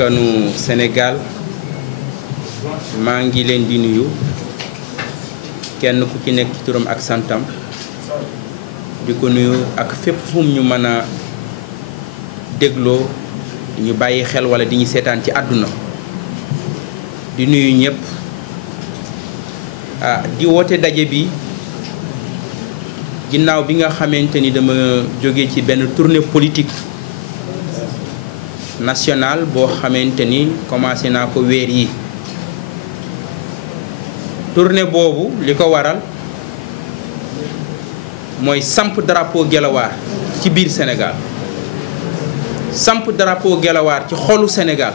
askanu Sénégal maa ngi leen di nuyu kenn ku ci nekk ci turam ak santam di ko nuyu ak fépp fu ñu mën a dégloo ñu bàyyi xel wala di ñu seetaan ci àdduna di nuyu ñëpp di woote daje bi ginnaaw bi nga xamante ni dama jóge ci benn tournée politique nationale boo xamante ni commencé naa ko weer yi tournée boobu li ko waral mooy samp drapeau Guelwaar ci biir Sénégal samp drapeau Guelwaar ci xolu Sénégal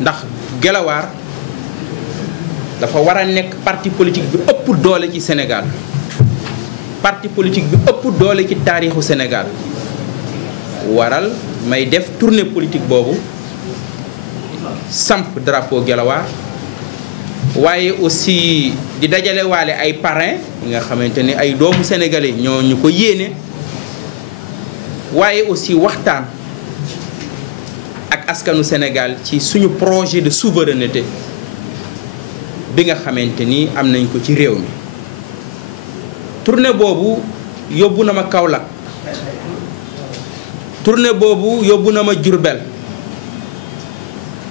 ndax Guelwaar dafa war a nekk parti politique bi ëpp doole ci Sénégal parti politique bi ëpp doole ci taarixu Sénégal waral may def tournée politique boobu samp drapeau Guelwaar waaye aussi di dajale waale ay parrains yi nga xamante ni ay doomu sénégalais ñoo ñu ko yéene waaye aussi waxtaan ak askanu Sénégal ci suñu projet de souveraineté bi nga xamante ni am nañ ko ci réew mi tournée boobu yóbbu na ma Kaolack tournée boobu yóbbu na ma Diourbel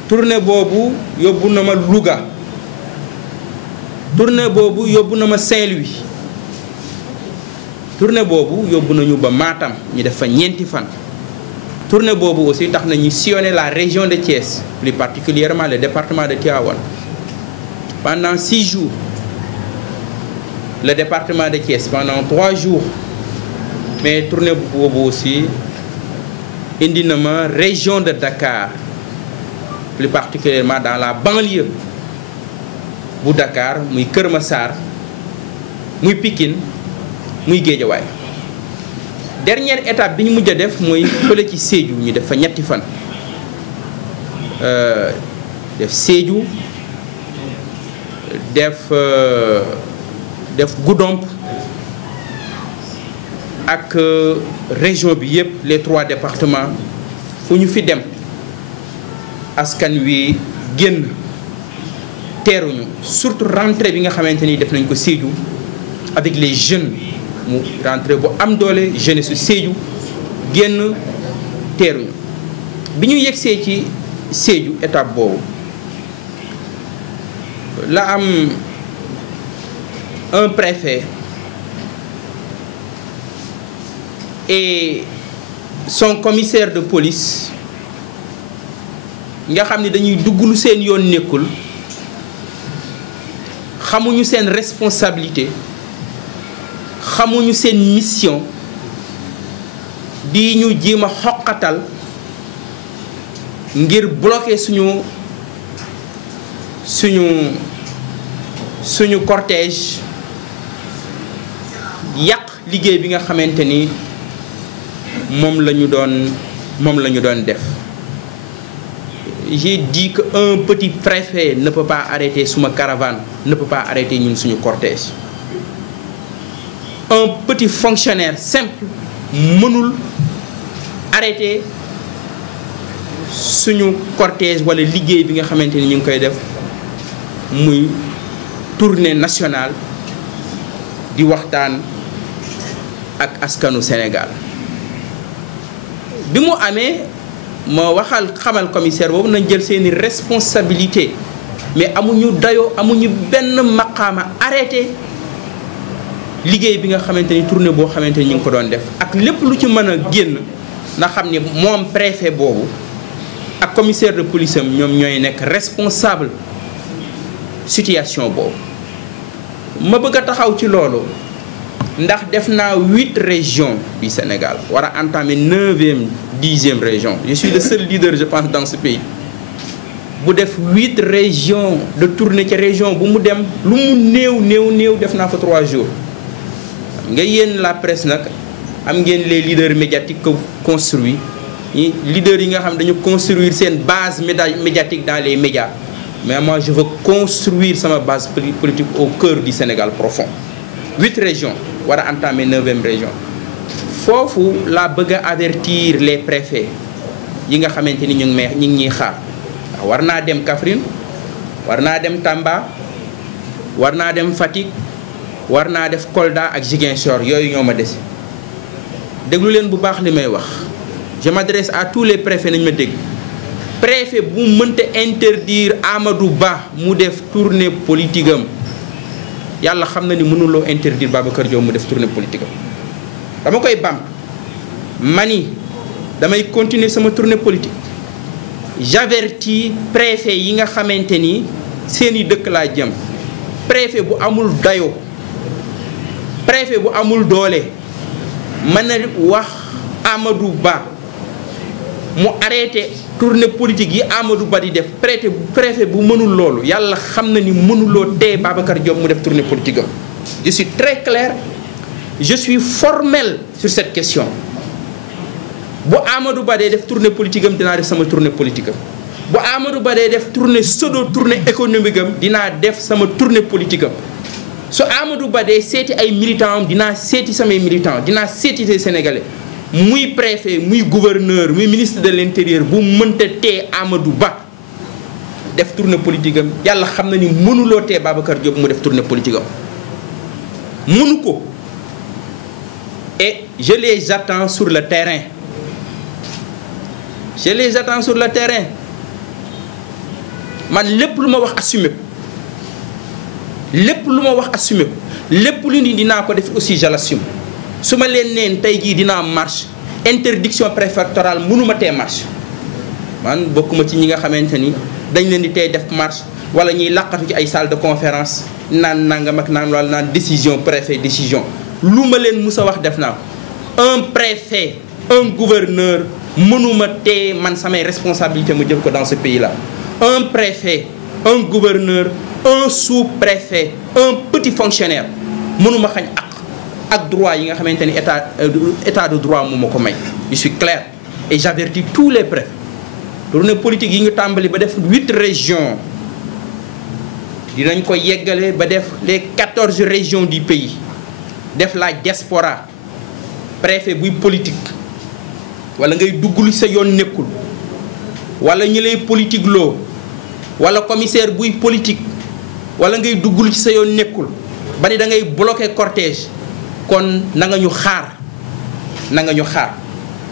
tournée boobu yóbbu na ma Louga tournée boobu yóbbu na ma Saint-Louis tournée boobu yóbbu nañu ba Matam ñu def fa ñeenti fan tournée boobu aussi tax na ñu sillonner la région de Thiès plus particulièrement le département de Tivaouane pendant 6 jours le département de Thiès pendant 3 jours mais tournée boobu aussi indi na ma région de Dakar plus particulièrement dans la banlieue bu Dakar muy Kër Massar muy Pikine muy Guédiawaye dernière étape bi ñu mujj a def mooy fële ci Sédhiou ñu def fa ñetti fan def Sédhiou def Goudomp ak région bi yëpp les 3 départements fu ñu fi dem askan wi génn teeruñu surtout rentrée bi nga xamante ni def nañ ko Sédhiou avec les jeunes mu rentrée bu am doole jeunesse su Sédhiou génn teeruñu bi ñu yegsee ci Sédhiou étape boobu la am un préfet et son commissaire de police nga xam ne dañuy dugg lu seen yoon nekkul xamuñu seen responsabilité xamuñu seen mission di ñu jéem a xoqatal ngir bloquer suñu cortège yàq liggéey bi nga xamante ni moom la ñu doon def. J'ai dit qu'un petit préfet ne peut pas arrêter suma caravane, ne peut pas arrêter ñun suñu cortège. Un petit fonctionnaire simple mënul arrêter suñu cortège wala liggéey bi nga xamante ni ñu ngi koy def muy tournée nationale di waxtaan ak askanu Sénégal. Bi mu amee ma xamal commissaire boobu nañ jël seeni responsabilité mais amuñu dayoo amuñu benn maqaama arrêté liggéey bi nga xamante ni tournée boo xamante ni ñu ngi ko doon def ak lépp lu ci mën a génn na xam ni moom préfet boobu ak commissaire de police am ñoom ñooy nekk responsable situation boobu. ma bëgg a taxaw ci loolu ndax def naa 8 régions du Sénégal war a entamer 9e 10e région je suis le seul leader je pense dans ce pays bu def 8 régions de tournée ci région bu mu dem lu mu néew def naa fa 3 jours nga yéen la presse nag am ngeen les leaders médiatiques que construit ñi leaders yi nga xam dañu construire seen base médiatique dans les médias mais moi je veux construire sama base politique au cœur du Sénégal profond 8 régions war a entamer 9e région foofu laa bëgg a avertir les préfets yi nga xamante ni ñu ngi ñuy xaar war naa dem Kaffrine war naa dem Tamba war naa dem Fatick war naa def Kolda ak Ziguinchor yooyu ñoo ma desi déglu leen bu baax li may wax je m'adresse à tous les préfets nañ ma dégg préfet bu mënta interdire Amadou Ba mu def tournée politique am yàlla xam na ni mënuloo interdire Babacar Diop mu def tournée politique am dama koy bam mani damay continuer sama tournée politique j'avertis préfet yi nga xamante ni seeni dëkk laa jëm préfet bu amul dayo préfet bu amul doole mën na wax Amadou Ba mu arrêté tournée politique yi Amadou Ba di def préfet bu mënul loolu yàlla xam na ni mënuloo tee Babacar Diop mu def tournée politique am je suis très clair je suis formel sur cette question bu Amadou Ba dee def tournée politique am dinaa def sama tournée politique am bu Amadou Ba dee def tournée économique am dinaa def sama tournée politique am su Amadou Ba dee seeti ay militants am dinaa seeti samay militants dinaa seeti des Sénégalais muy préfet muy gouverneur muy ministre de l'intérieur bu mënta tee Amadou Ba def tournée politique am yàlla xam na ni mënuloo tee Babacar Diop mu def tournée politique am mënu ko et je les attends sur le terrain je les attends sur le terrain man lépp lu ma wax assumé ko lépp lu ma wax assumé ko lépp lu ni dinaa ko def aussi je l'assume su ma leen neen tey jii dinaa marche interdiction préfectorale mënuma tee marche man bokkuma ci ñi nga xamante ni dañ leen di tey def marche wala ñuy laqatu ci ay salle de conférence naan nangam ak naan wala naan décision préfet décision lu ma leen mus a wax def naa ko un préfet un gouverneur mënuma tee man samay responsabilité ma jël ko dans ce pays là un préfet un gouverneur un sous-préfet un petit fonctionnaire mënuma xañ ak droit yi nga xamante ni état de droit moo ma ko may je suis clair et j'avertis tous les préfets tournée politique yi ñu tàmbali ba def 8 régions dinañ ko yeggale ba def les 14 régions du pays def la diaspora préfet buy politique wala ngay dugglu sa yoon nekkul wala ñi lay politique loo wala commissaire buy politique wala ngay dugglu ci sa yoon nekkul ba ni da ngay bloquer cortège kon na nga ñu xaar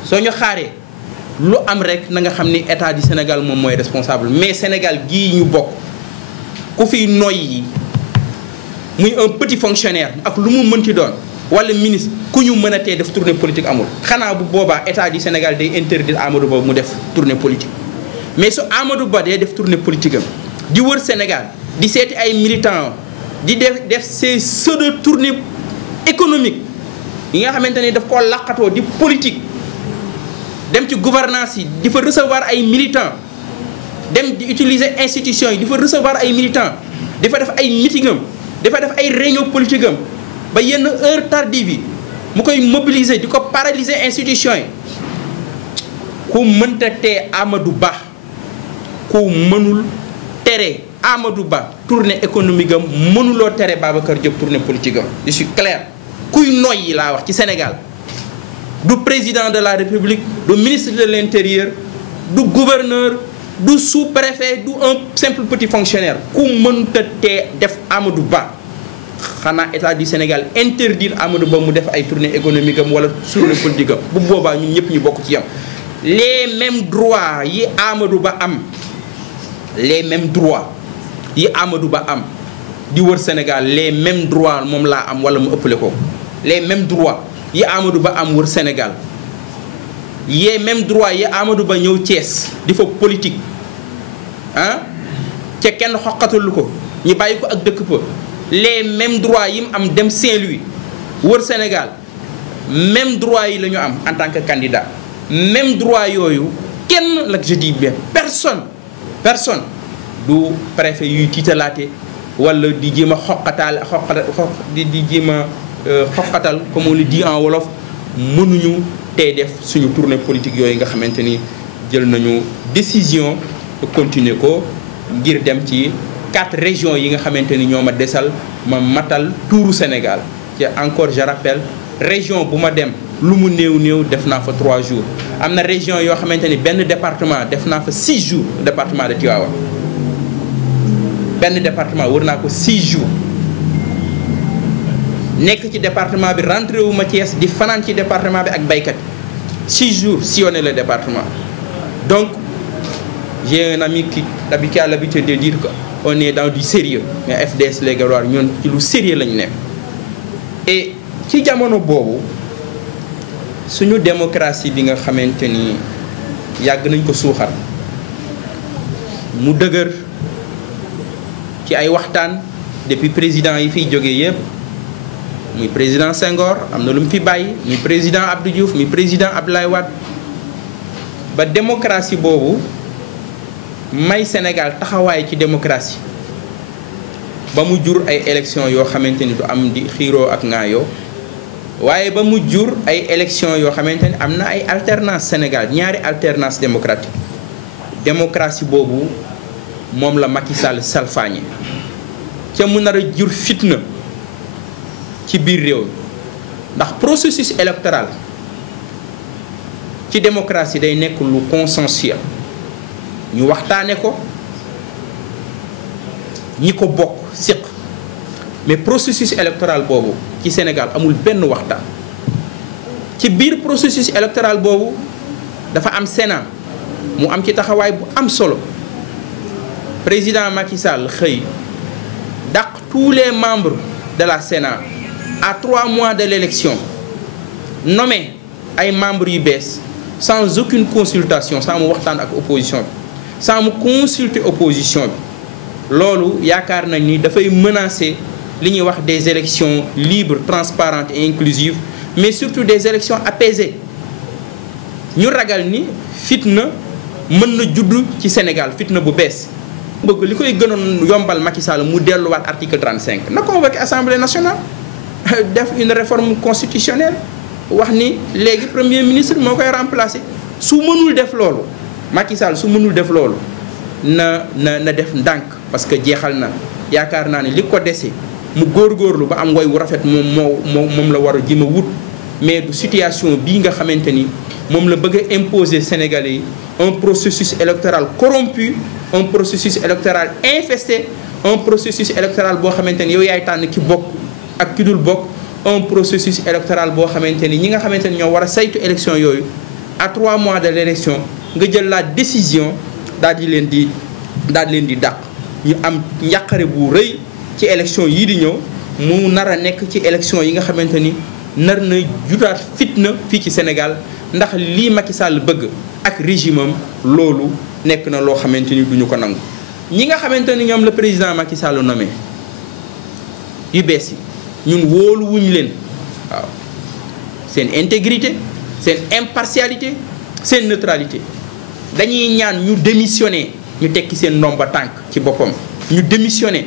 soo ñu xaaree lu am rek na nga xam ni état du Sénégal moom mooy responsable mais Sénégal gii ñu bokk ku fiy noyyi muy un petit fonctionnaire ak lu mu mënti doon wala ministre ku ñu mën a tee def tournée politique amul xanaa bu boobaa état du Sénégal day interdire Amadou Ba mu def tournée politique mais su Amadou Ba day def tournée politique am di wër Sénégal di seeti ay militants di def ces pseudo tournée économique yi nga xamante ni daf koo laqatoo di politique dem ci gouvernance yi di fa recevoir ay militants dem di utiliser institutions yi di fa recevoir ay militants di fa def ay meeting am di fa def ay réunion politique am ba yenn heure tardive yi mu koy mobiliser di ko paralyser institutions yi ku mënta tee Amadou Ba ku mënul tere Amadou Ba tournée économique am mënuloo tere Babacar Diop tournée politique am je suis clair kuy noyyi laa wax ci Sénégal du président de la République du ministre de l'Intérieur du gouverneur du sous-préfet du un simple petit fonctionnaire ku mënta tee def Amadou Ba xanaa état du Sénégal interdire Amadou Ba mu def ay tournée économique am wala tournée politique am bu boobaa ñun ñëpp ñu bokk ci yam les mêmes droits yi Amadou Ba am les mêmes droits yi Amadou Ba am di wër Sénégal les mêmes droits moom laa am wala mu ëppale ko les mêmes droits yi Amadou Ba am wër Sénégal les mêmes droits yi Amadou Ba ñëw Thiès di fa politique ah ca kenn xoqatul ko ñu bàyyi ko ak dëkk pa les mêmes droits yi mu am dem Saint-Louis wër Sénégal même droits yi la ñu am en tant que candidat même droit yooyu kenn la je dis bien personne du préfet yuy tiitalaate wala di jéem a di jéem a xoqatal comme on le dit en wolof mënuñu tey def suñu tournée politique yooyu nga xamante ni jël nañu décision continuer ko ngir dem ci 4 régions yi nga xamante ni ñoo ma desal ma matal tuuru Sénégal te encore je rappelle région bu ma dem lu mu néew def naa fa 3 jours am na région yoo xamante ni benn département def naa fa 6 jours département de Tivaouane benn département wër naa ko 6 jours nekk ci département bi rentré wu ma Thiès di fanaan ci département bi ak baykat 6 jours sillonner le département. Donc j'ai un ami qui a l'habitude de dire qu'on est dans du sérieux mais FDS les Guelwaar ñun ci lu sérieux lañu nekk. Et ci jamono boobu suñu démocratie bi nga xamante ni yàgg nañ ko suuxat mu dëgër ci ay waxtaan depuis président yi fiy jógee yépp muy président Senghor am na lu mu fi bàyyi muy président Abdou Diouf muy président Abdoulaye Wade ba démocratie boobu may Sénégal taxawaay ci démocratie ba mu jur ay élections yoo xamante ni du am di xiiroo ak ŋaayoo waaye ba mu jur ay élections yoo xamante ni am na ay alternance Sénégal ñaari alternance démocratique démocratie boobu moom la Macky Sall salfaañe ca mu nar a jur fitna ci biir réew ndax processus électoral ci démocratie day nekk lu consensuel ñu waxtaane ko ñi ko bokk séq mais processus électoral boobu ci Sénégal amul benn waxtaan ci biir processus électoral boobu dafa am Sénat mu am ci taxawaay bu am solo président Macky Sall xëy dàq tous les membres de la Sénat à 3 mois de l'élection nommé ay membres yu bees sans aucune consultation sans mu waxtaan ak opposition bi sans mu consulter opposition bi loolu yaakaar nañ ni dafay menacer li ñuy wax des élections libres transparentes et inclusives mais surtout des élections apaisées ñu ragal ni fitna mën na judd ci Sénégal fitna bu bees bëgg li koy gënoon yombal Macky Sall mu delluwaat article 35 na convoqué Assemblée nationale def une réforme constitutionnelle wax ni léegi premier ministre moo koy remplacer su mënul def loolu Macky Sall su mënul def loolu na def ndànk parce que jeexal na yaakaar naa ne li ko dese mu góorgóorlu ba am woy wu rafet moom la war a ji ma wut mais du situation bii nga xamante ni moom la bëgg a imposer Sénégalais yi un processus électoral corrompu un processus électoral infesté un processus électoral boo xamante ni yow yaay tànn ki bokk ak ki dul bokk un processus électoral boo xamante ni ñi nga xamante ni ñoo war a saytu élection yooyu à 3 mois de l'élection nga jël la décision daal di leen di dàq ñu am njàqare bu rëy ci élection yii di ñëw mu nar a nekk ci élection yi nga xamante ni nar na jutaat fitna fii ci Sénégal ndax lii Macky Sall bëgg ak régime am loolu nekk na loo xamante ni duñu ko nangu ñi nga xamante ni ñoom la président Macky Sall nommé yu bees yi ñun wóolu wuñu leen waaw seen intégrité seen impartialité seen neutralité dañuy ñaan ñu démissionner ñu tekki seen ndomba tànk ci boppam ñu démissionner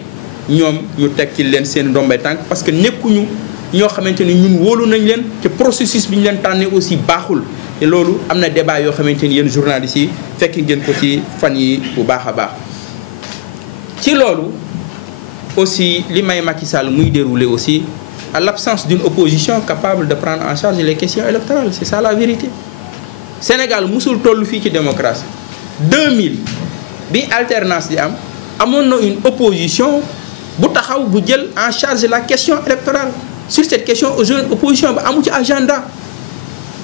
ñoom ñu tekki leen seen ndombay tànk parce que nekkuñu ñoo xamante ni ñun wóolu nañ leen ci processus bi ñu leen tànnee aussi baaxul te loolu am na débat yoo xamante ni yéen journalistes yi fekk ngeen ko ci fan yi bu baax a baax ci loolu aussi li may Macky Sall muy dérouler aussi à l'absence d'une opposition capable de prendre en charge les questions électorales c'est ça la vérité Sénégal musul toll fii ci démocratie 2000 bi alternance di am amoon na une opposition bu taxaw bu jël en charge la question électorale sur cette question aujourd'hui opposition ba amu ci agenda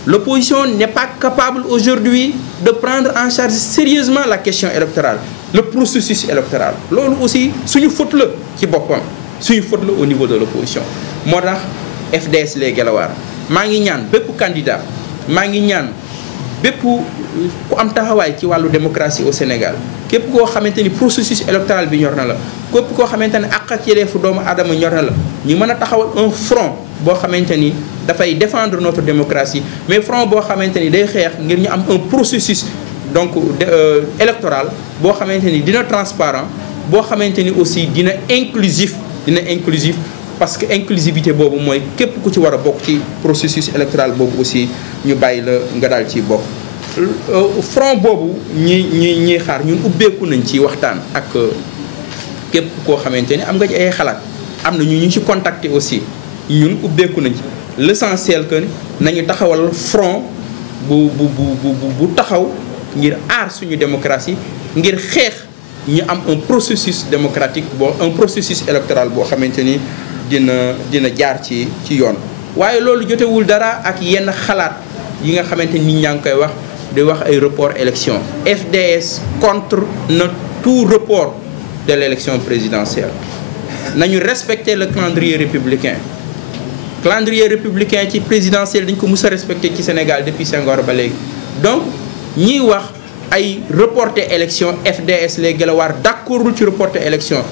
l'opposition n'est pas capable aujourd'hui de prendre en charge sérieusement la question électorale le processus électoral loolu aussi suñu faute la ci boppam suñu faute la au niveau de l'opposition moo tax FDS les Guelwaar maa ngi ñaan bépp candidat maa ngi ñaan bépp ku am taxawaay ci wàllu démocratie au Sénégal képp koo xamante ni processus électoral bi ñor na la képp koo xamante ni àq ak yelleefu doomu aadama ñor na la ñu mën a taxawal un front boo xamante ni dafay défendre notre démocratie mais front boo xamante ni day xeex ngir ñu am un processus donc électoral boo xamante ni dina transparent boo xamante ni aussi dina inclusif parce que inclusivité boobu mooy képp ku ci war a bokk ci processus électoral boobu aussi ñu bàyyi la nga daal ci bokk front boobu ñi xaar ñun ubbeeku nañ ci waxtaan ak képp koo xamante ni am nga ci ay xalaat am na ñu ci contacter aussi ñun ubbeeku nañ ci l'essentiel que nañu taxawal front bu taxaw ngir aar suñu démocratie ngir xeex ñu am un processus démocratique un processus électoral boo xamante ni dina jaar ci yoon. waaye loolu jotewul dara ak yenn xalaat yi nga xamante ni ñaa ngi koy wax di wax ay report élection. FDS contre na tout report de l'élection présidentielle. nañu respecter le calendrier républicain. calendrier républicain ci présidentiel dañ ko mus a respecté ci Sénégal depuis Senghor ba léegi. donc ñiy wax ay reporter élection FDS les Guelwaar d'accordul ci reporter élection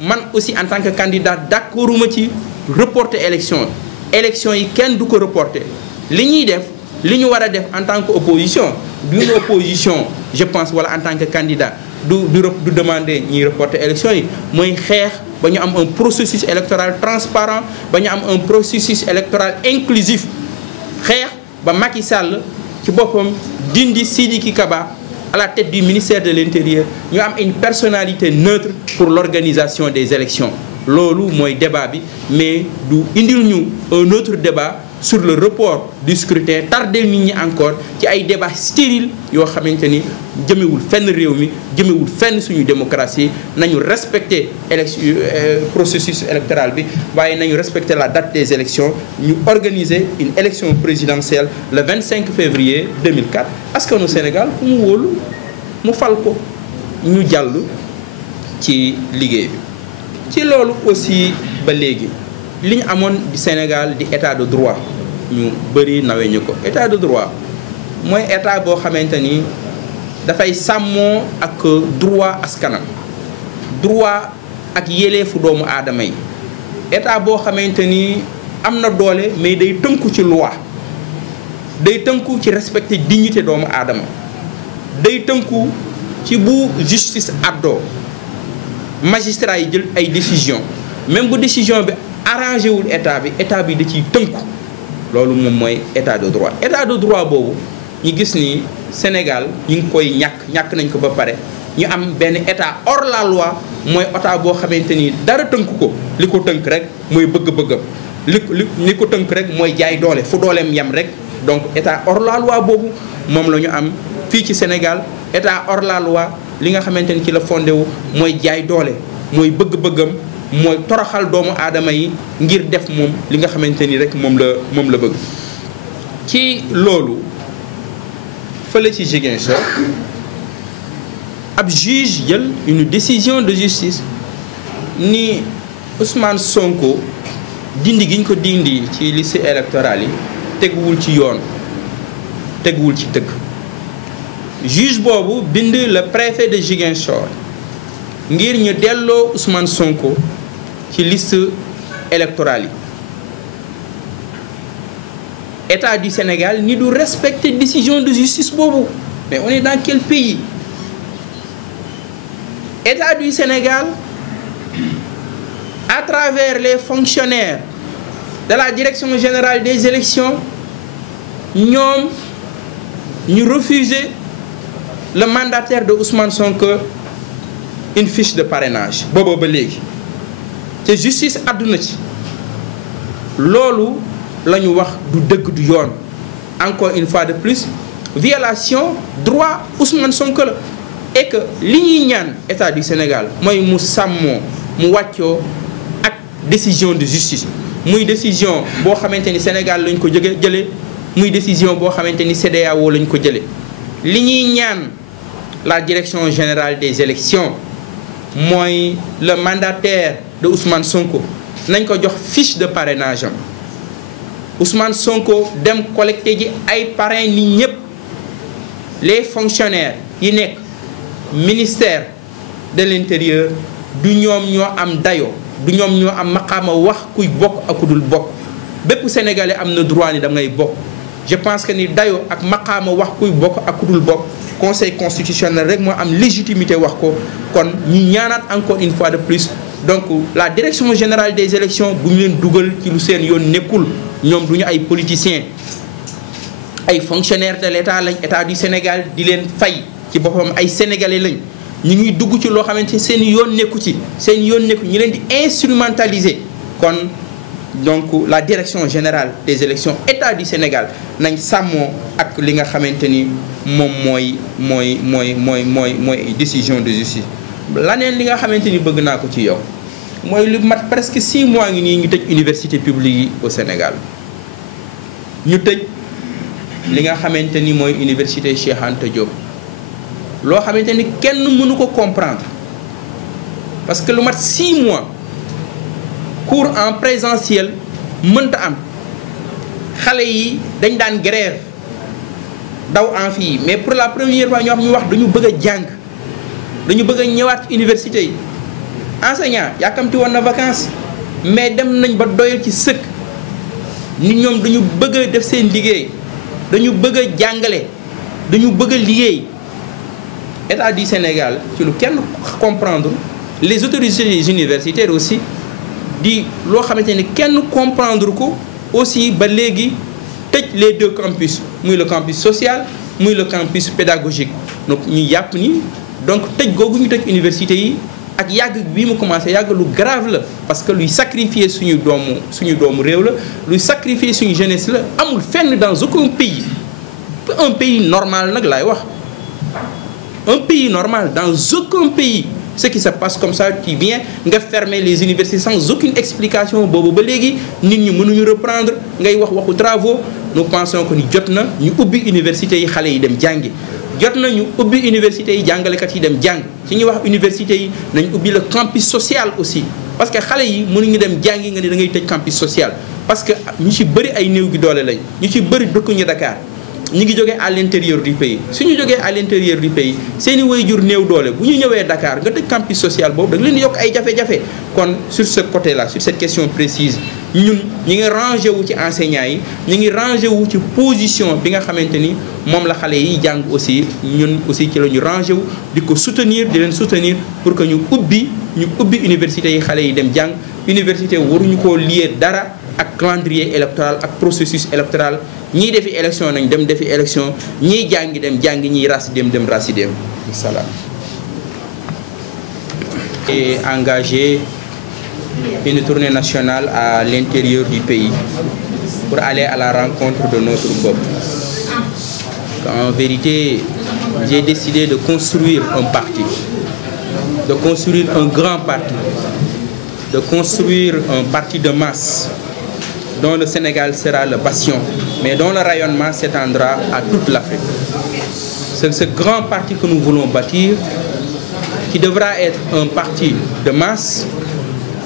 man aussi en tant que candidat d'accorduma ci reporter élection yi kenn du ko reporter li ñuy def li ñu war a def en tant que opposition d'une opposition je pense wala en tant que candidat du demander ñiy reporter élection yi mooy xeex ba ñu am un processus électoral transparent ba ñu am un processus électoral inclusif xeex ba Macky Sall ci boppam dindi Sidiki Kaba à la tête du ministère de l'Intérieur ñu am une personnalité neutre pour l'organisation des élections loolu mooy débat bi mais du indil ñu un autre débat sur le report du scrutin tardel nit ñi encore ci ay débat stérile yoo xamante ni jëmewul fenn réew mi jëmewul fenn suñu démocratie. nañu respecter processus électoral bi waaye nañu respecter la date des élections ñu organiser une élection présidentielle le 25 février 2004 askanu Sénégal ku mu wóolu mu fal ko ñu jàll ci liggéey bi. ci loolu aussi ba léegi li ñu amoon di Sénégal di état de droit ñu bëri nawe ñu ko état de droit mooy état boo xamante ni dafay sàmmoo ak droit askanam droit ak yeleefu doomu aadama yi état boo xamante ni am na doole mais day tënku ci loi day tënku ci respecter dignité doomu aadama day tënku ci bu justice addoo magistrat yi jël ay décision même bu décision bi arrangé wul état bi da ciy tënku loolu moom mooy état de droit boobu ñu gis ni Sénégal ñu ngi koy ñàkk nañ ko ba pare ñu am benn état hors la loi mooy état boo xamante ni dara tënku ko li ko tënk rek mooy bëgg-bëggam li ko tënk rek mooy jaay doole fu dooleem yem rek donc état hors la loi boobu moom la ñu am fii ci Sénégal état hors la loi li nga xamante ni ci la fondé wu mooy jaay doole mooy bëgg-bëggam mooy toroxal doomu aadama yi ngir def moom li nga xamante ni rek moom la bëgg. ci loolu fële ci Ziguinchor ab juge jël une décision de justice ni Ousmane Sonko dindi gi ñu ko dindi ci liste électorale yi teguwul ci yoon teguwul ci dëgg. juge boobu bind le préfet de Ziguinchor ngir ñu delloo Ousmane Sonko ci liste électorale yi état du Sénégal ni du respecter décision de justice boobu mais on est dans quel pays? état du Sénégal à travers les fonctionnaires de la direction générale des élections ñoom ñu refuser le mandataire de Ousmane Sonko une fiche de parrainage booba ba léegi te justice àdduna ci loolu la ñu wax du dëgg du yoon encore une fois de plus violation droit Ousmane Sonko la et que li ñuy ñaan état du Sénégal mooy mu sàmmoo mu wàccoo ak décision de justice muy décision boo xamante ni Sénégal lañ ko jëlee muy décision boo xamante ni CEDEAO lañ ko jëlee li ñuy ñaan la direction générale des élections mooy le mandataire de Ousmane Sonko nañ ko jox fiche de parrainage am Ousmane Sonko dem collecté ji ay parrain ni ñëpp les fonctionnaires yi nekk ministère de l'intérieur du ñoom ñoo am dayo du ñoom ñoo am maqaama wax kuy bokk ak ku dul bokk bépp sénégalais am na droit ni da ngay bokk. je pense que ni dayo ak maqaama wax kuy bokk ak ku dul bokk conseil constitutionnel rek moo am légitimité wax ko kon ñu ñaanaat encore une fois de plus donc la direction générale des élections bu ñu leen dugal ci lu seen yoon nekkul ñoom du ñu ay politiciens ay fonctionnaires de l'état lañ état du Sénégal di leen fay ci boppam ay sénégalais lañ ñu ngi dugg ci loo xamante ni seen yoon nekku ci seen yoon nekku ñu leen di instrumentaliser kon donc la direction générale des élections état du Sénégal nañ sàmmoo ak li nga xamante ni moom mooy décision de justice. laneen li nga xamante ni bëgg naa ko ci yow mooy lu mat presque 6 mois ngi nii ñu tëj université publique yi au Sénégal ñu tëj li nga xamante ni mooy université Cheikh Anta Diop loo xamante ni kenn mënu ko comprendre parce que lu mat 6 mois cours en présentiel mënta am xale yi dañ daan grève daw en fii mais pour la première fois ñoo xam ñu wax dañu bëgg a jàng dañu bëgg a ñëwaat ci université yi enseignant yàkkamti woon na vacances mais dem nañ ba doyal ci sëkk nit ñoom dañu bëgg a def seen liggéey dañu bëgg a jàngale dañu bëgg a liggéey état du Sénégal ci lu kenn comprendre les autorités universitaires aussi di loo xamante ni kenn comprendre ko aussi ba léegi tëj les 2 campus muy le campus social muy le campus pédagogique donc ñu yàpp ni donc tëj googu ñu tëj université yi ak yàgg bii mu commencé yàgg lu grave la parce que luy sacrifier suñu doomu réew la luy sacrifier suñu jeunesse la amul fenn dans aucun pays un pays normal nag laay wax un pays normal dans aucun pays ce qui se passe comme ça qui vient nga fermer les universités sans aucune explication boobu ba léegi nit ñi mënuñu reprendre ngay wax waxu travaux nous pensons que ni jot na ñu ubbi université yi xale yi dem jàngi jot na ñu ubbi université yi jàngalekat yi dem jàng ci ñuy wax université yi nañ ubbi le campus social aussi parce que xale yi mënuñu dem jàngi nga ne da ngay tëj campus social parce que ñu ci bëri ay néew gi doole lañ ñu ci bëri dëkkuñu Dakar ñu ngi jógee à l'intérieur du pays suñu jógee à l'intérieur du pays seeni waajur néew doole bu ñu ñëwee Dakar nga tëj campus social boobu da nga leen di yokk ay jafe-jafe kon sur ce côté là sur cette question précise ñun ñi ngi rangé wu ci enseignants yi ñu ngi rangé wu ci position bi nga xamante ni moom la xale yi jàng aussi ñun aussi ci la ñu rangé wu di ko soutenir di leen soutenir pour que ñu ubbi université yi xale yi dem jàng université waruñu koo lié dara ak calendrier électoral ak processus électoral ñii defi élection nañ dem defi élection ñii jàngi dem jàngi ñii rasi dem rasi dem salaam. Et engagé une tournée nationale à l'intérieur du pays pour aller à la rencontre de notre peuple. En vérité, j'ai décidé de construire un parti, de construire un grand parti, de construire un parti de masse dont le Sénégal sera le bastion, mais dont le rayonnement s'étendra à toute l'Afrique. C'est ce grand parti que nous voulons bâtir, qui devra être un parti de masse,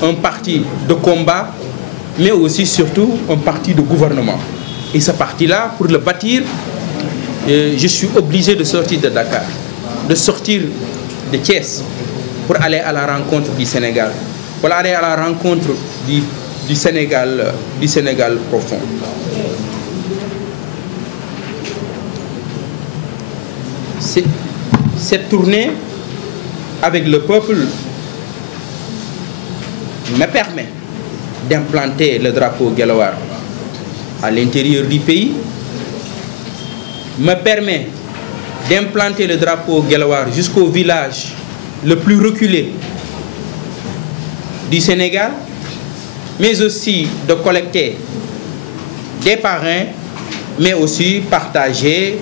un parti de combat, mais aussi surtout un parti de gouvernement. Et ce parti-là, pour le bâtir, je suis obligé de sortir de Dakar, de sortir de Thiès, pour aller à la rencontre du Sénégal, pour aller à la rencontre du Sénégal profond. Cette tournée avec le peuple me permet d'implanter le drapeau Guelwaar à l'intérieur du pays, me permet d'implanter le drapeau Guelwaar jusqu'au village le plus reculé du Sénégal, mais aussi de collecter des parrains, mais aussi partager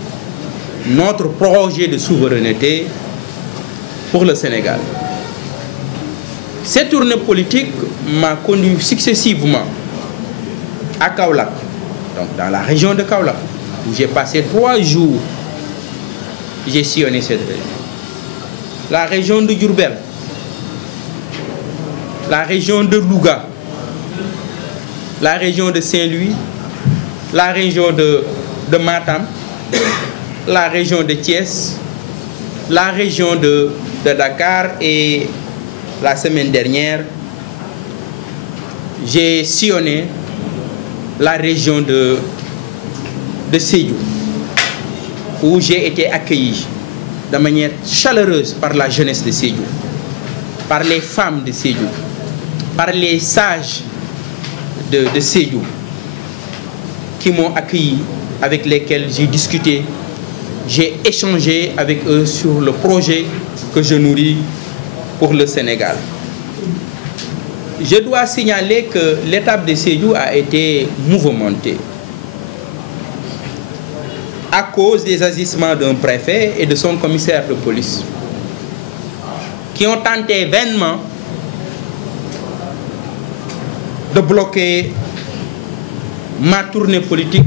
notre projet de souveraineté pour le Sénégal. Cette tournée politique m'a conduit successivement à Kaolack, donc dans la région de Kaolack, où j'ai passé 3 jours. J'ai sillonné cette région. La région de Diourbel, la région de Louga, la région de Saint-Louis, la région de Matam, la région de Thiès, la région de Dakar, et la semaine dernière, j'ai sillonné la région de Sédhiou, où j'ai été accueilli de manière chaleureuse par la jeunesse de Sédhiou, par les femmes de Sédhiou, par les sages de Sédhiou, qui m'ont accueilli, avec lesquels j'ai discuté, j'ai échangé avec eux sur le projet que je nourris pour le Sénégal. je dois signaler que l'étape de Sédhiou a été mouvementée à cause des agissements d'un préfet et de son commissaire de police qui ont tenté vainement de bloquer ma tournée politique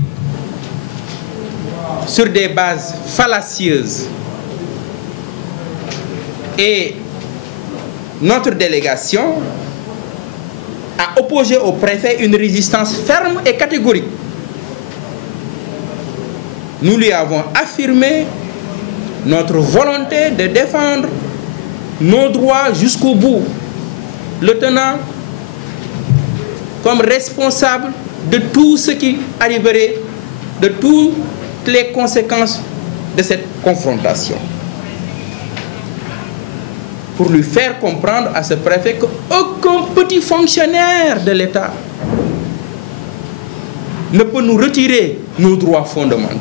sur des bases fallacieuses. Et notre délégation a opposé au préfet une résistance ferme et catégorique. Nous lui avons affirmé notre volonté de défendre nos droits jusqu'au bout, le tenant comme responsable de tout ce qui arriverait, de toutes les conséquences de cette confrontation. Pour lui faire comprendre à ce préfet qu'aucun petit fonctionnaire de l'État ne peut nous retirer nos droits fondamentaux.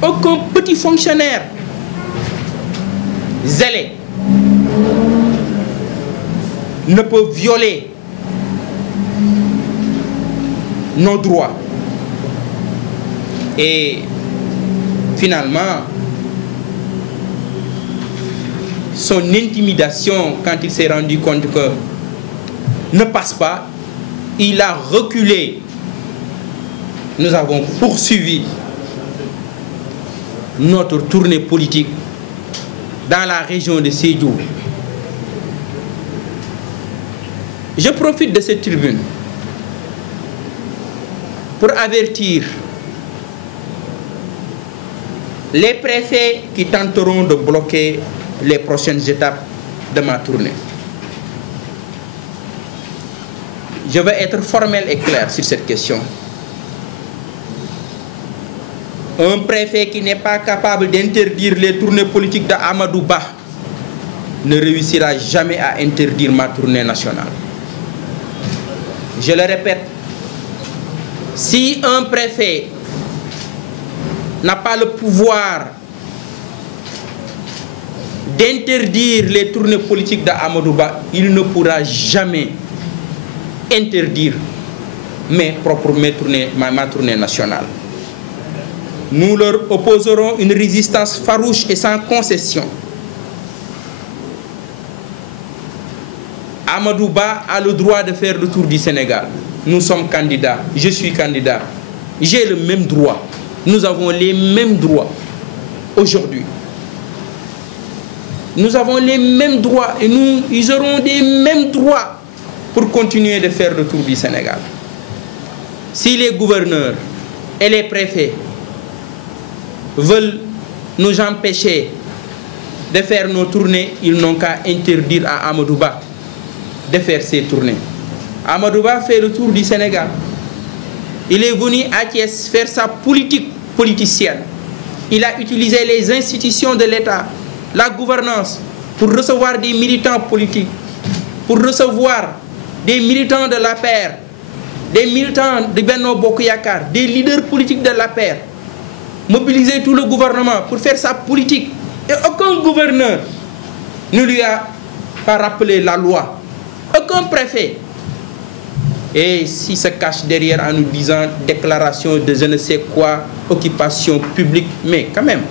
Aucun petit fonctionnaire zélé ne peut violer nos droits. Et finalement, son intimidation, quand il s'est rendu compte que ne passe pas, il a reculé. Nous avons poursuivi notre tournée politique dans la région de Sédhiou. Je profite de cette tribune pour avertir les préfets qui tenteront de bloquer les prochaines étapes de ma tournée. Je vais être formel et clair sur cette question. Un préfet qui n'est pas capable d'interdire les tournées politiques d'Amadou Ba ne réussira jamais à interdire ma tournée nationale. Je le répète, si un préfet n'a pas le pouvoir d'interdire les tournées politiques d'Amadou Ba, il ne pourra jamais interdire ma tournée nationale. Nous leur opposerons une résistance farouche et sans concession. Amadou Ba a le droit de faire le tour du Sénégal. Nous sommes candidats, je suis candidat. J'ai le même droit. Nous avons les mêmes droits aujourd'hui. Nous avons les mêmes droits et ils auront des mêmes droits pour continuer de faire le tour du Sénégal. Si les gouverneurs et les préfets veulent nous empêcher de faire nos tournées, ils n'ont qu'à interdire à Amadou Ba de faire ses tournées. Amadou Ba fait le tour du Sénégal. Il est venu à Thiès faire sa politique politicienne. Il a utilisé les institutions de l'État, la gouvernance, pour recevoir des militants politiques, pour recevoir des militants de l'APR, des militants de Benno Bokk Yakaar, des leaders politiques de l'APR, mobiliser tout le gouvernement pour faire sa politique. Et aucun gouverneur ne lui a pas rappelé la loi. Aucun préfet. Et s'il se cache derrière en nous disant déclaration de je ne sais quoi, occupation publique, mais quand même,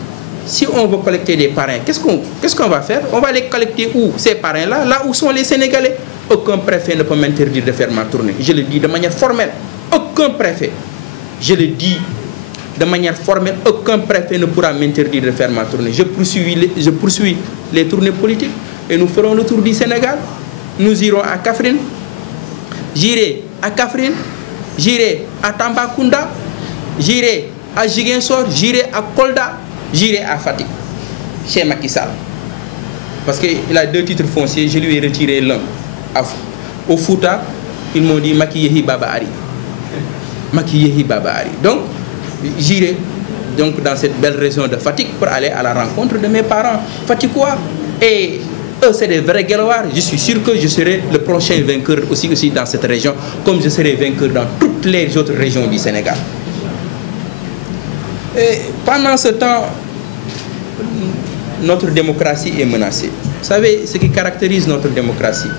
si on veut collecter des parrains, qu'est-ce qu'on va faire? On va les collecter où? Ces parrains-là, là où sont les Sénégalais. Aucun préfet ne peut m'interdire de faire ma tournée. Je le dis de manière formelle. Aucun préfet. Je le dis de manière formelle. Aucun préfet ne pourra m'interdire de faire ma tournée. Je poursuis les tournées politiques et nous ferons le tour du Sénégal. Nous irons à Kaffrine. J'irai à Kaffrine. J'irai à Tambacounda. J'irai à Ziguinchor. J'irai à Kolda. J'irai à Fatick, chez Macky Sall. Parce qu'il a 2 titres fonciers, je lui ai retiré l'un. Au Fouta, ils m'ont dit Macky Yehi Baba Ari. Macky Yehi Baba Ari. Donc, j'irai dans cette belle région de Fatick pour aller à la rencontre de mes parents fatickois. Et eux, c'est des vrais Guelwaars. Je suis sûr que je serai le prochain vainqueur aussi dans cette région, comme je serai vainqueur dans toutes les autres régions du Sénégal. Et pendant ce temps, notre démocratie est menacée. Vous savez ce qui caractérise notre démocratie?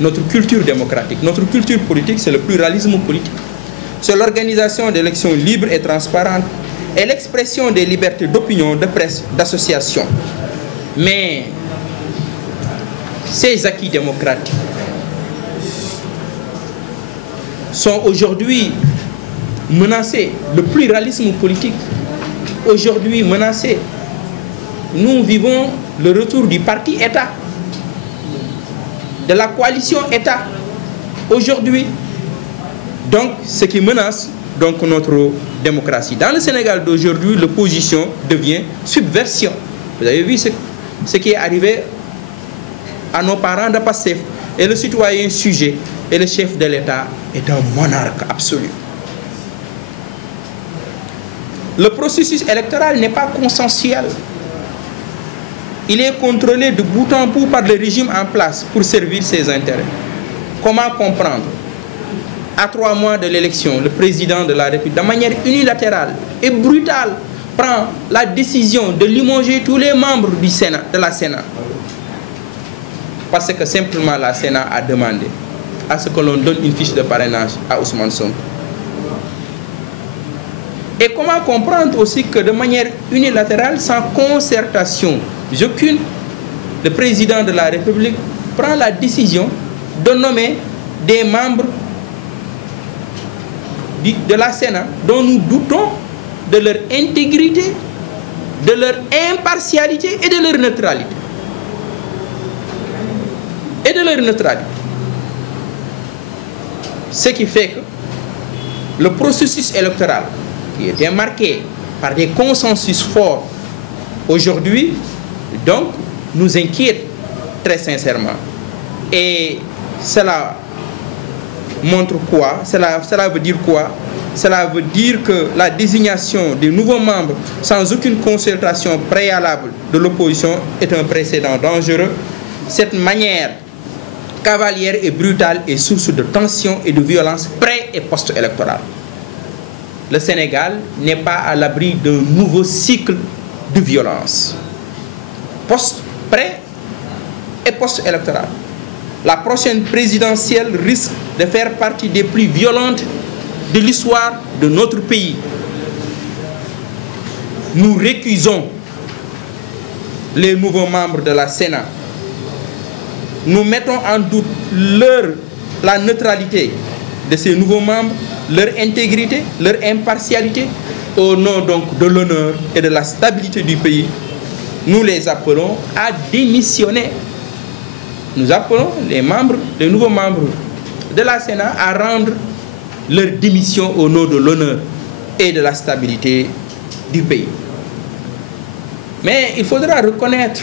notre culture démocratique. Notre culture politique, c'est le pluralisme politique. C'est l'organisation d'élections libres et transparentes et l'expression des libertés d'opinion, de presse, d'association. Mais ces acquis démocratiques sont aujourd'hui menacés. Le pluralisme politique aujourd'hui menacé. Nous vivons le retour du parti État, de la coalition État aujourd'hui. Donc, ce qui menace donc notre démocratie. Dans le Sénégal d'aujourd'hui, l'opposition devient subversion. Vous avez vu ce qui est arrivé à nos parents de Pastef. Et le citoyen sujet et le chef de l'État est un monarque absolu. Le processus électoral n'est pas consensuel. Il est contrôlé de bout en bout par le régime en place pour servir ses intérêts. Comment comprendre? À 3 mois de l'élection, le président de la République, de manière unilatérale et brutale, prend la décision de limoger tous les membres du Sénat, de la Sénat. Parce que simplement la Sénat a demandé à ce que l'on donne une fiche de parrainage à Ousmane Sonko. Et comment comprendre aussi que de manière unilatérale, sans concertation aucune, le président de la République prend la décision de nommer des membres de la Sénat dont nous doutons de leur intégrité, de leur impartialité et de leur neutralité. Ce qui fait que le processus électoral qui était marqué par des consensus forts aujourd'hui, donc, nous inquiète très sincèrement. Et cela montre quoi? Cela veut dire quoi? Cela veut dire que la désignation des nouveaux membres sans aucune consultation préalable de l'opposition est un précédent dangereux. Cette manière cavalière et brutale est source de tension et de violence pré- et post-électorale. Le Sénégal n'est pas à l'abri d'un nouveau cycle de violence. Pré- et post-électoral. La prochaine présidentielle risque de faire partie des plus violentes de l'histoire de notre pays. Nous récusons les nouveaux membres de la Sénat. Nous mettons en doute la neutralité de ces nouveaux membres, leur intégrité, leur impartialité, au nom donc de l'honneur et de la stabilité du pays. Nous les appelons à démissionner. Nous appelons les nouveaux membres de la Sénat à rendre leur démission au nom de l'honneur et de la stabilité du pays. Mais il faudra reconnaître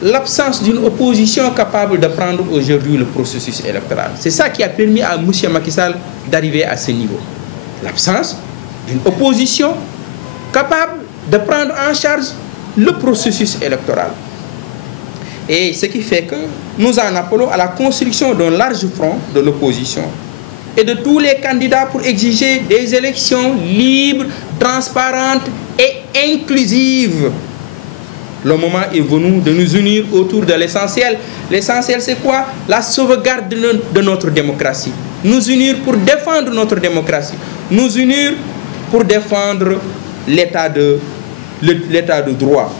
l'absence d'une opposition capable de prendre aujourd'hui le processus électoral. C'est ça qui a permis à M. Macky Sall d'arriver à ce niveau. L'absence d'une opposition capable de prendre en charge le processus électoral. Et ce qui fait que nous en appelons à la construction d'un large front de l'opposition et de tous les candidats pour exiger des élections libres, transparentes et inclusives. Le moment est venu de nous unir autour de l'essentiel. L'essentiel, c'est quoi? La sauvegarde de notre démocratie. Nous unir pour défendre notre démocratie. Nous unir pour défendre l'état de droit.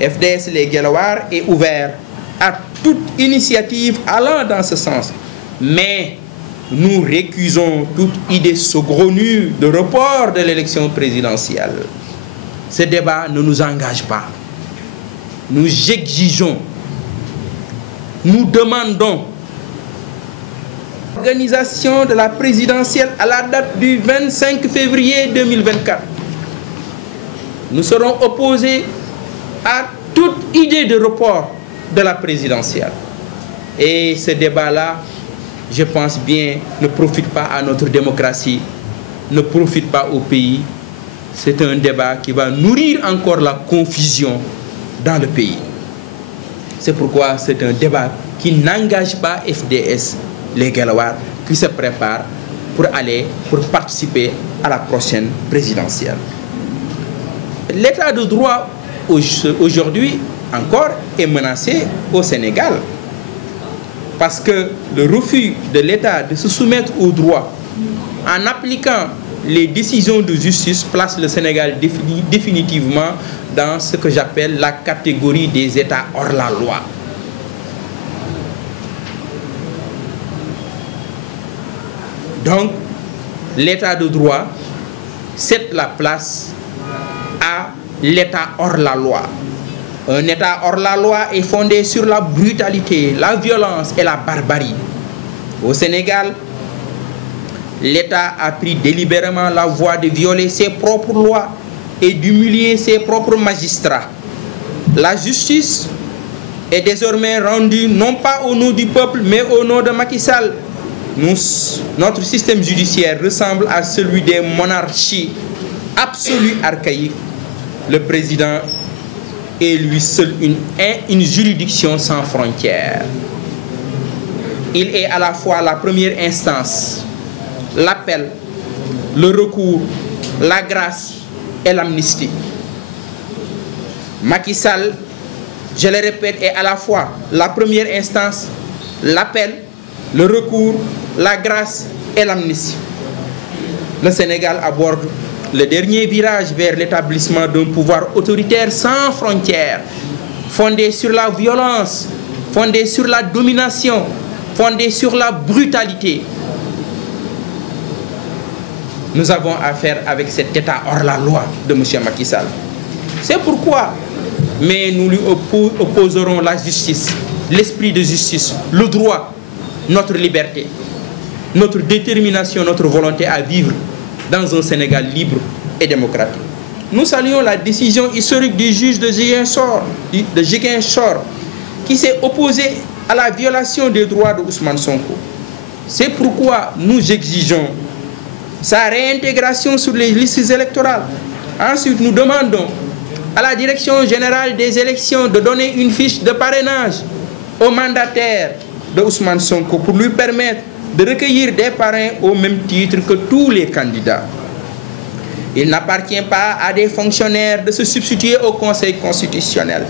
FDS Les Guelwaars est ouvert à toute initiative allant dans ce sens. Mais nous récusons toute idée saugrenue de report de l'élection présidentielle. Ce débat ne nous engage pas. Nous exigeons, nous demandons l'organisation de la présidentielle à la date du 25 février 2024. Nous serons opposés à toute idée de report de la présidentielle. Et ce débat-là, je pense bien, ne profite pas à notre démocratie, ne profite pas au pays. C'est un débat qui va nourrir encore la confusion dans le pays. C'est pourquoi c'est un débat qui n'engage pas FDS Les Guelwaars, qui se prépare pour participer à la prochaine présidentielle. L'état de droit aujourd'hui encore est menacé au Sénégal. Parce que le refus de l'État de se soumettre au droit en appliquant les décisions de justice place le Sénégal définitivement dans ce que j'appelle la catégorie des États hors la loi. Donc, l'État de droit cède la place à l'État hors la loi. Un État hors la loi est fondé sur la brutalité, la violence et la barbarie. Au Sénégal, l'État a pris délibérément la voie de violer ses propres lois et d'humilier ses propres magistrats. La justice est désormais rendue non pas au nom du peuple, mais au nom de Macky Sall. Notre système judiciaire ressemble à celui des monarchies absolues archaïques. Le président est lui seul une juridiction sans frontières. Il est à la fois la première instance, l'appel, le recours, la grâce et l'amnistie. Macky Sall, je le répète, est à la fois la première instance, l'appel, le recours, la grâce et l'amnistie. Le Sénégal aborde le dernier virage vers l'établissement d'un pouvoir autoritaire sans frontières, fondé sur la violence, fondé sur la domination, fondé sur la brutalité. Nous avons affaire avec cet État hors la loi de M. Macky Sall. C'est pourquoi, mais nous lui opposerons la justice, l'esprit de justice, le droit, notre liberté, notre détermination, notre volonté à vivre dans un Sénégal libre et démocratique. Nous saluons la décision historique du juge de Ziguinchor qui s'est opposé à la violation des droits de Ousmane Sonko. C'est pourquoi nous exigeons sa réintégration sur les listes électorales. Ensuite, nous demandons à la Direction générale des élections de donner une fiche de parrainage au mandataire de Ousmane Sonko pour lui permettre de recueillir des parrains au même titre que tous les candidats. Il n'appartient pas à des fonctionnaires de se substituer au Conseil constitutionnel,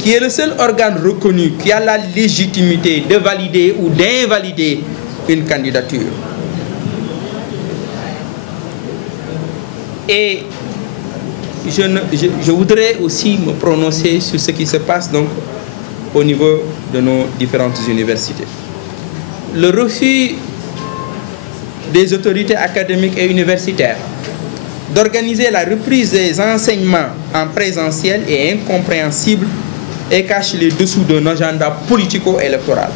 qui est le seul organe reconnu qui a la légitimité de valider ou d'invalider une candidature. Et je voudrais aussi me prononcer sur ce qui se passe donc au niveau de nos différentes universités. Le refus des autorités académiques et universitaires d'organiser la reprise des enseignements en présentiel est incompréhensible et cache les dessous d'un agenda politico-électoral.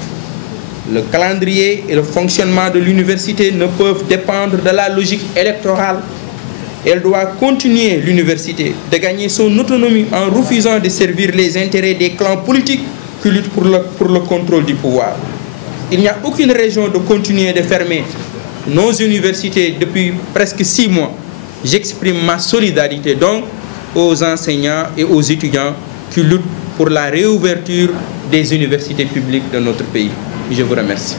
Le calendrier et le fonctionnement de l'université ne peuvent dépendre de la logique électorale. Elle doit continuer, l'université, de gagner son autonomie en refusant de servir les intérêts des clans politiques qui luttent pour le contrôle du pouvoir. Il n'y a aucune raison de continuer de fermer nos universités depuis presque 6 mois. J'exprime ma solidarité donc aux enseignants et aux étudiants qui luttent pour la réouverture des universités publiques de notre pays. Je vous remercie.